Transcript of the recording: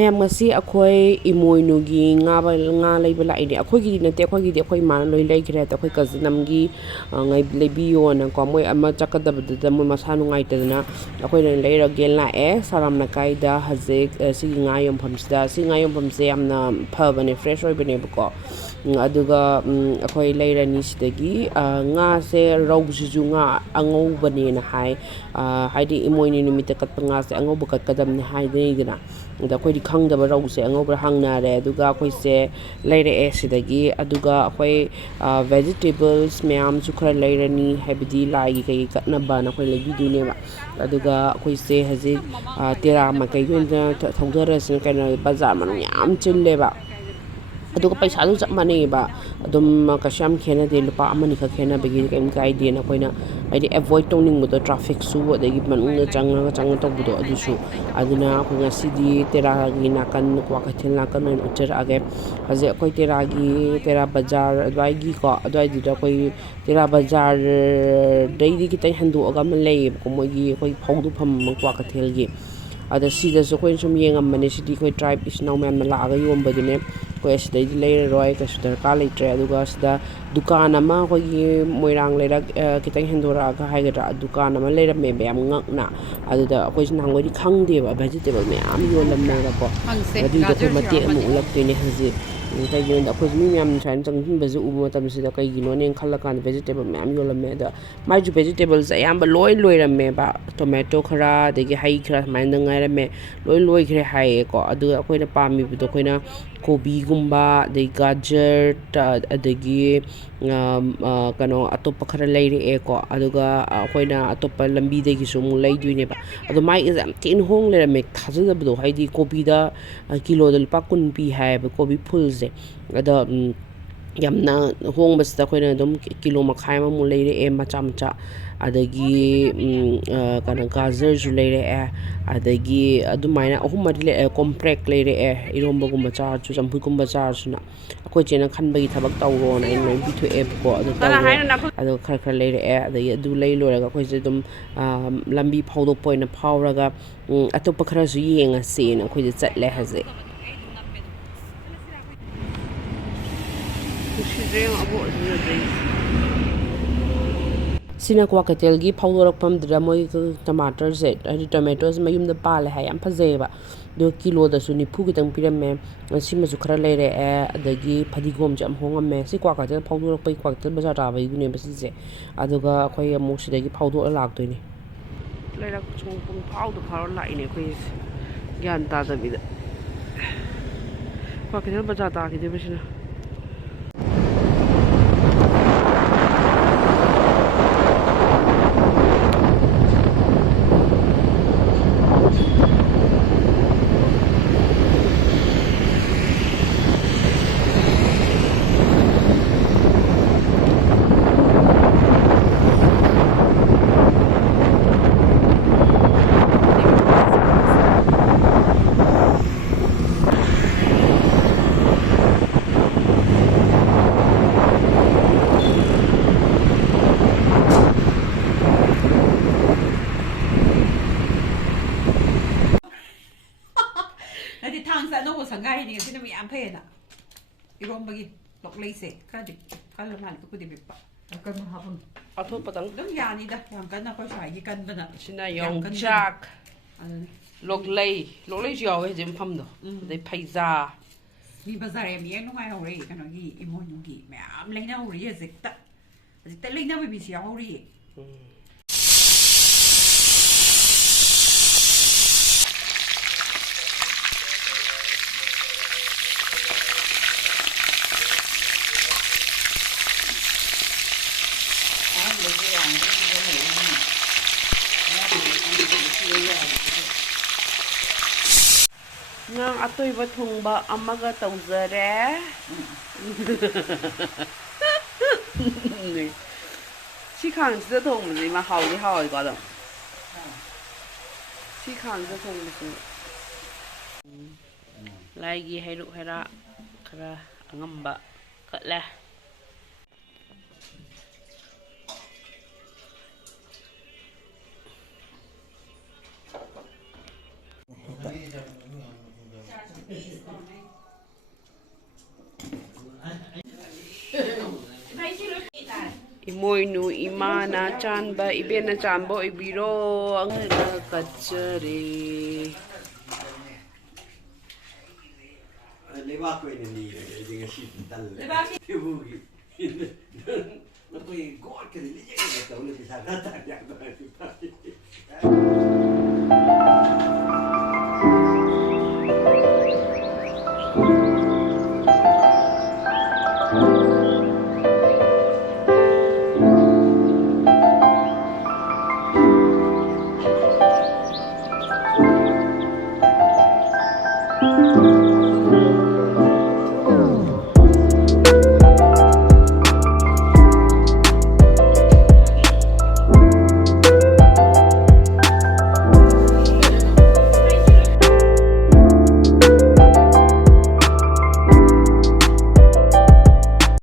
ꯃꯌꯥꯝ ꯉꯁꯤ ꯑꯩꯈꯣꯏ ꯏꯃꯣꯏꯅꯨꯒꯤ ꯉꯥ ꯂꯩꯕ ꯂꯥꯛꯏꯅꯦ ꯑꯩꯈꯣꯏꯒꯤꯗꯤ ꯅꯠꯇꯦ ꯑꯩꯈꯣꯏ ꯏꯃꯥꯅ ꯂꯣꯏ ꯂꯩꯈ꯭ꯔꯦ ꯑꯗꯣ ꯑꯩꯈꯣꯏ ꯀꯖꯤꯟ ꯑꯃꯒꯤ ꯂꯩꯕꯤꯌꯣꯅꯀꯣ ꯃꯣꯏ ꯑꯃ ꯆꯠꯀꯗꯕꯗꯨꯗ ꯃꯣꯏ ꯃꯁꯥ ꯅꯨꯡꯉꯥꯏꯇꯗꯅ ꯑꯩꯈꯣꯏꯅ ꯂꯩꯔꯒꯦ ꯂꯥꯛꯑꯦ ꯁꯥꯔꯝ ꯂꯩꯀꯥꯏꯗ ꯍꯧꯖꯤꯛ ꯁꯤꯒꯤ ꯉꯥ ꯌꯣꯟꯐꯝꯁꯤꯗ ꯁꯤ ꯉꯥ ꯌꯣꯟꯐꯝꯁꯦ ꯌꯥꯝꯅ ꯐꯕꯅꯦ ꯐ꯭ꯔꯦꯁ ꯑꯣꯏꯕꯅꯦꯕꯀꯣ ꯑꯗꯨꯒ ꯑꯩꯈꯣꯏ ꯂꯩꯔꯅꯤ ꯁꯤꯗꯒꯤ ꯉꯥꯁꯦ ꯔꯧꯁꯤꯁꯨ ꯉꯥ ꯑꯉꯧꯕꯅꯦꯅ ꯍꯥꯏ ꯍꯥꯏꯗꯤ ꯏꯃꯣꯏꯅꯨ ꯅꯨꯃꯤꯠꯇ ꯀꯠꯄ ꯉꯥꯁꯦ ꯑꯉꯧꯕ ꯀꯠꯀꯗꯕꯅꯤ ꯍꯥꯏꯗꯅꯤꯗꯅ ꯑꯗ ꯑꯩꯈꯣꯏꯗꯤ ꯈꯪꯗꯕ ꯔꯧꯁꯦ ꯑꯉꯧꯕ ꯍꯪꯅꯔꯦ ꯑꯗꯨꯒ ꯑꯩꯈꯣꯏꯁꯦ ꯂꯩꯔꯛꯑꯦ ꯁꯤꯗꯒꯤ ꯑꯗꯨꯒ ꯑꯩꯈꯣꯏ ꯚꯦꯖꯤꯇꯦꯕꯜꯁ ꯃꯌꯥꯝꯁꯨ ꯈꯔ ꯂꯩꯔꯅꯤ ꯍꯥꯏꯕꯗꯤ ꯂꯥꯏꯒꯤ ꯀꯩ ꯀꯠꯅꯕꯅ ꯑꯩꯈꯣꯏ ꯂꯩꯕꯤꯗꯣꯏꯅꯦꯕ ꯑꯗꯨꯒ ꯑꯩꯈꯣꯏꯁꯦ ꯍꯧꯖꯤꯛ ꯇꯦꯔꯥ ꯃꯥꯏꯀꯩꯒꯤ ꯑꯣꯏꯅ ꯊꯧꯙꯔꯁꯤꯅ ꯀꯩꯅꯣ ꯕꯖꯥꯔ ꯃꯅꯨꯡ ꯌꯥꯝ ꯆꯤꯜꯂꯦꯕ ꯑꯗꯨꯒ ꯄꯩꯁꯥꯁꯨ ꯆꯞ ꯃꯥꯟꯅꯩꯑꯕ ꯑꯗꯨꯝ ꯀꯩꯁꯨ ꯌꯥꯝ ꯈꯦꯠꯅꯗꯦ ꯂꯨꯄꯥ ꯑꯃꯅꯤꯈꯛ ꯈꯦꯠꯅꯕꯒꯤ ꯀꯩꯝ ꯀꯥꯏꯗꯦꯅ ꯑꯩꯈꯣꯏꯅ ꯍꯥꯏꯗꯤ ꯑꯦꯚꯣꯏꯠ ꯇꯧꯅꯤꯡꯕꯗꯣ ꯇ꯭ꯔꯥꯐꯤꯛꯁꯨ ꯑꯗꯒꯤ ꯃꯅꯨꯡꯗ ꯆꯪꯉ ꯇꯧꯕꯗꯣ ꯑꯗꯨꯁꯨ ꯑꯗꯨꯅ ꯑꯩꯈꯣꯏ ꯉꯁꯤꯗꯤ ꯇꯦꯔꯥꯒꯤ ꯅꯥꯀꯟ ꯀ꯭ꯋꯥꯀꯩꯊꯦꯜ ꯅꯥꯀꯟ ꯑꯣꯏꯅ ꯎꯠꯆꯔꯛꯑꯒꯦ ꯍꯧꯖꯤꯛ ꯑꯩꯈꯣꯏ ꯇꯦꯔꯥ ꯕꯖꯥꯔ ꯑꯗꯨꯋꯥꯏꯒꯤꯀꯣ ꯑꯗꯨꯋꯥꯏꯗꯨꯗ ꯑꯩꯈꯣই ꯇꯦꯔꯥ ꯕꯖꯥꯔꯗꯩꯗꯤ ꯈꯤꯇꯪ ꯍꯦꯟꯗꯣꯛꯑꯒ ꯑꯃ ꯂꯩꯌꯦꯕꯀꯣ ꯃꯣꯏꯒꯤ ꯑꯩꯈꯣꯏ ꯐꯧꯗꯨꯐꯝ ꯀ꯭ꯋꯥꯀꯩꯊꯦꯜꯒꯤ ꯑꯗ ꯁꯤꯗꯁꯨ ꯑꯩꯈꯣꯏꯅ ꯁꯨꯝ ꯌꯦꯡꯉꯝꯕꯅꯦ ꯁꯤꯗꯤ ꯑꯩꯈꯣꯏ ꯇ꯭ꯔꯥꯏꯕ ꯏꯆꯤꯟ ꯏꯅꯥꯎ ꯃꯌꯥꯝꯅ ꯂꯥꯛꯑꯒ ꯌꯣꯟꯕꯗꯨꯅꯦ ꯑꯩꯈꯣꯏ ꯑꯁꯤꯗꯩꯗꯤ ꯂꯩꯔꯔꯣꯏ ꯀꯩꯁꯨ ꯗꯔꯀꯥꯔ ꯂꯩꯇ꯭ꯔꯦ ꯑꯗꯨꯒ ꯁꯤꯗ ꯗꯨꯀꯥꯟ ꯑꯃ ꯑꯩꯈꯣꯏꯒꯤ ꯃꯣꯏꯔꯥꯡ ꯂꯩꯔꯛ ꯈꯤꯇꯪ ꯍꯦꯟꯗꯣꯔꯛꯑꯒ ꯍꯥꯏꯒꯗ꯭ꯔꯥ ꯗꯨꯀꯥꯟ ꯑꯃ ꯂꯩꯔꯝꯃꯦꯕ ꯌꯥꯝ ꯉꯛꯅ ꯑꯗꯨꯗ ꯑꯩꯈꯣꯏꯁꯤ ꯅꯍꯥꯟꯋꯥꯏꯗꯤ ꯈꯪꯗꯦꯕ ꯚꯦꯖꯤꯇꯦꯕꯜ ꯃꯌꯥꯝ ꯌꯣꯜꯂꯝꯃꯦꯕꯀꯣ ꯑꯗꯨꯏꯗꯣ ꯑꯩꯈꯣꯏ ꯃꯇꯦꯛ ꯑꯃ ꯎꯠꯂꯛꯇꯣꯏꯅꯦ ꯍꯧꯖꯤꯛ ꯀꯩꯒꯤꯅꯣꯗ ꯑꯩꯈꯣꯏꯁꯨ ꯃꯤ ꯃꯌꯥꯝ ꯁꯨꯃꯥꯏꯅ ꯆꯪꯁꯤꯟꯕꯁꯦ ꯎꯕ ꯃꯇꯝꯁꯤꯗ ꯀꯩꯒꯤꯅꯣꯅꯦꯅ ꯈꯜꯂꯀꯥꯟꯗ ꯚꯦꯖꯤꯇꯦꯕꯜ ꯃꯌꯥꯝ ꯌꯣꯜꯂꯝꯃꯦ ꯑꯗ ꯃꯥꯏꯁꯨ ꯚꯦꯖꯤꯇꯦꯕꯜꯁꯦ ꯑꯌꯥꯝꯕ ꯂꯣꯏ ꯂꯣꯏꯔꯝꯃꯦꯕ ꯇꯣꯃꯦꯇꯣ ꯈꯔ ꯑꯗꯒꯤ ꯍꯩ ꯈꯔ ꯁꯨꯃꯥꯏꯅ ꯉꯥꯏꯔꯝꯃꯦ ꯂꯣꯏ ꯂꯣꯏꯈ꯭ꯔꯦ ꯍꯥꯏꯌꯦꯀꯣ ꯑꯗꯨꯒ ꯑꯩꯈꯣꯏꯅ ꯄꯥꯝꯃꯤꯕꯗꯣ ꯑꯩꯈꯣꯏꯅ ꯀꯣꯕꯤꯒꯨꯝꯕ ꯑꯗꯩ ꯒꯥꯖꯔ ꯑꯗꯒꯤ ꯀꯩꯅꯣ ꯑꯇꯣꯞꯄ ꯈꯔ ꯂꯩꯔꯛꯑꯦꯀꯣ ꯑꯗꯨꯒ ꯑꯩꯈꯣꯏꯅ ꯑꯇꯣꯞꯄ ꯂꯝꯕꯤꯗꯒꯤꯁꯨ ꯑꯃꯨꯛ ꯂꯩꯗꯣꯏꯅꯦꯕ ꯑꯗꯣ ꯃꯥꯏꯒꯤꯁꯦ ꯌꯥꯝ ꯊꯤꯅ ꯍꯣꯡ ꯂꯩꯔꯝꯃꯦ ꯊꯥꯖꯗꯕꯗꯣ ꯍꯥꯏꯗꯤ ꯀꯣꯕꯤꯗ ꯀꯤꯂꯣꯗ ꯂꯨꯄꯥ 10 ꯄꯤ ꯍꯥꯏꯌꯦꯕ ꯀꯣꯕꯤ ꯐꯨꯜꯁꯦ ꯑꯗꯣ ꯌꯥꯝꯅ ꯍꯣꯡꯕꯁꯤꯗ ꯑꯩꯈꯣꯏꯅ ꯑꯗꯨꯝ ꯀꯤꯂꯣ ꯃꯈꯥꯏ ꯑꯃꯃꯨꯛ ꯂꯩꯔꯛꯑꯦ ꯃꯆꯥ ꯑꯗꯒꯤ ꯀꯩꯅꯣ ꯒꯥꯖꯔꯁꯨ ꯂꯩꯔꯛꯑꯦ ꯑꯗꯒꯤ ꯑꯗꯨꯃꯥꯏꯅ ꯑꯍꯨꯝ ꯃꯔꯤ ꯂꯩꯔꯛꯑꯦ ꯀꯣꯝꯄ꯭ꯔꯦꯛ ꯂꯩꯔꯛꯑꯦ ꯏꯔꯣꯝꯕꯒꯨꯝꯕ ꯆꯥꯔꯁꯨ ꯆꯝꯐꯨꯠꯀꯨꯝꯕ ꯆꯥꯔꯁꯨꯅ ꯑꯩꯈꯣꯏ ꯆꯦꯅ ꯈꯟꯕꯒꯤ ꯊꯕꯛ ꯇꯧꯔꯣꯅ ꯑꯩꯅ ꯂꯣꯏꯅ ꯄꯤꯊꯣꯛꯑꯦꯕꯀꯣ ꯑꯗꯨ ꯇꯧꯔꯦ ꯑꯗꯨꯒ ꯈꯔ ꯂꯩꯔꯛꯑꯦ ꯑꯗꯒꯤ ꯑꯗꯨ ꯂꯣꯏꯔꯒ ꯑꯩꯈꯣꯏꯁꯦ ꯑꯗꯨꯝ ꯂꯝꯕꯤ ꯐꯥꯎꯗꯣꯛꯄ ꯑꯣꯏꯅ ꯐꯥꯎꯔꯒ ꯑꯇꯣꯞꯄ ꯈꯔꯁꯨ ꯌꯦꯡꯉꯁꯦꯅ ꯑꯩꯈꯣꯏꯁꯦ ꯆꯠꯂꯦ ꯍꯧꯖꯤꯛ ꯁꯤꯅ ꯀ꯭ꯋꯥꯀꯩꯊꯦꯜꯒꯤ ꯐꯥꯎꯗꯣꯔꯛꯐꯝꯗꯨꯗ ꯃꯣꯏ ꯇꯃꯥꯇꯔꯁꯦ ꯍꯥꯏꯗꯤ ꯇꯣꯃꯦꯇꯣꯁꯦ ꯃꯌꯨꯝꯗ ꯄꯥꯜꯂꯦ ꯍꯥꯏ ꯌꯥꯝ ꯐꯖꯩꯑꯕ ꯑꯗꯨꯒ ꯀꯤꯂꯣꯗꯁꯨ 90 ꯈꯤꯇꯪ ꯄꯤꯔꯝꯃꯦ ꯁꯤꯃꯁꯨ ꯈꯔ ꯂꯩꯔꯛꯑꯦ ꯑꯗꯒꯤ ꯐꯗꯤꯒꯣꯝꯁꯨ ꯌꯥꯝ ꯍꯣꯡꯉꯝꯃꯦ ꯁꯤ ꯀ꯭ꯋꯥꯀꯩꯊꯦꯜ ꯐꯥꯎꯗꯣꯔꯛꯄꯩ ꯀ꯭ꯋꯥꯀꯩꯊꯦꯜ ꯕꯖꯥꯔ ꯇꯥꯕꯒꯤꯗꯨꯅꯦꯕ ꯁꯤꯁꯦ ꯑꯗꯨꯒ ꯑꯩꯈꯣꯏ ꯑꯃꯨꯛ ꯁꯤꯗꯒꯤ ꯐꯥꯎꯗꯣꯛꯑ ꯂꯥꯛꯇꯣꯏꯅꯦ ꯂꯩꯔꯛ ꯄꯨꯡ ꯐꯥꯎꯔ ꯂꯥꯛꯏꯅꯦ ꯑꯩꯈꯣꯏꯁꯦ ꯒ꯭ꯌꯥꯟ ꯇꯥꯗꯕꯤꯗ ꯀ꯭ꯋꯥꯀꯩꯊꯦꯜ ꯕꯖꯥꯔ ꯇꯥꯈꯤꯗꯣꯏꯕ ꯁꯤꯅ ꯁꯪꯒꯥꯏꯅꯤ ꯉꯁꯤꯅ ꯃꯌꯥꯝ ꯐꯩꯌꯦꯅ ꯏꯔꯣꯝꯕꯒꯤ ꯂꯣꯛꯂꯩꯁꯦ ꯈꯔꯗꯤ ꯀꯜꯂ ꯃꯥꯜꯂꯦ ꯄꯤꯛꯄꯨꯗꯤ ꯄꯤꯛꯄ ꯀꯟꯅ ꯍꯥꯞꯄꯅꯨ ꯑꯊꯣꯠꯄꯗꯪ ꯑꯗꯨꯝ ꯌꯥꯅꯤꯗ ꯌꯥꯝ ꯀꯟꯅ ꯑꯩꯈꯣꯏ ꯁ꯭ꯋꯥꯏꯒꯤ ꯀꯟꯕꯅ ꯁꯤꯅ ꯌꯣꯡꯆꯥꯛ ꯂꯣꯛꯂꯩꯁꯨ ꯌꯥꯎꯋꯦ ꯍꯧꯖꯤꯛ ꯃꯐꯝꯗꯣ ꯑꯗꯩ ꯐꯩꯖꯥ ꯃꯤ ꯕꯖꯥꯔ ꯌꯥꯝ ꯌꯦꯡ ꯅꯨꯡꯉꯥꯏꯍꯧꯔꯦ ꯀꯩꯅꯣꯒꯤ ꯏꯃꯣꯏꯅꯨꯒꯤ ꯃꯌꯥꯝ ꯂꯩꯅꯍꯧꯔꯤ ꯍꯧꯖꯤꯛꯇ ꯂꯩꯅꯕ ꯃꯤꯁꯤ ꯌꯥꯎꯍꯧꯔꯤꯌꯦ ꯉꯥ ꯑꯇꯣꯏꯕ ꯊꯣꯡꯕ ꯑꯃꯒ ꯇꯧꯖꯔꯦ ꯁꯤ ꯈꯥꯡꯁꯤꯗ ꯊꯣꯡꯕꯁꯤ ꯃꯥ ꯍꯥꯎꯋꯤꯀꯣ ꯑꯗꯨꯝ ꯁꯤ ꯈꯥꯡꯁꯤꯗ ꯊꯣꯡꯕꯁꯤ ꯂꯥꯏꯒꯤ ꯍꯩꯔꯨꯛ ꯍꯩꯔꯥ ꯈꯔ ꯑꯉꯝꯕ ꯀꯠꯂꯦ Emoinu imana chanba ibena chanbo ibiro ang kachare. Levar com ele ali, ele chip tal. Tipo que não foi igual que ele liga, então ele precisa cantar já agora.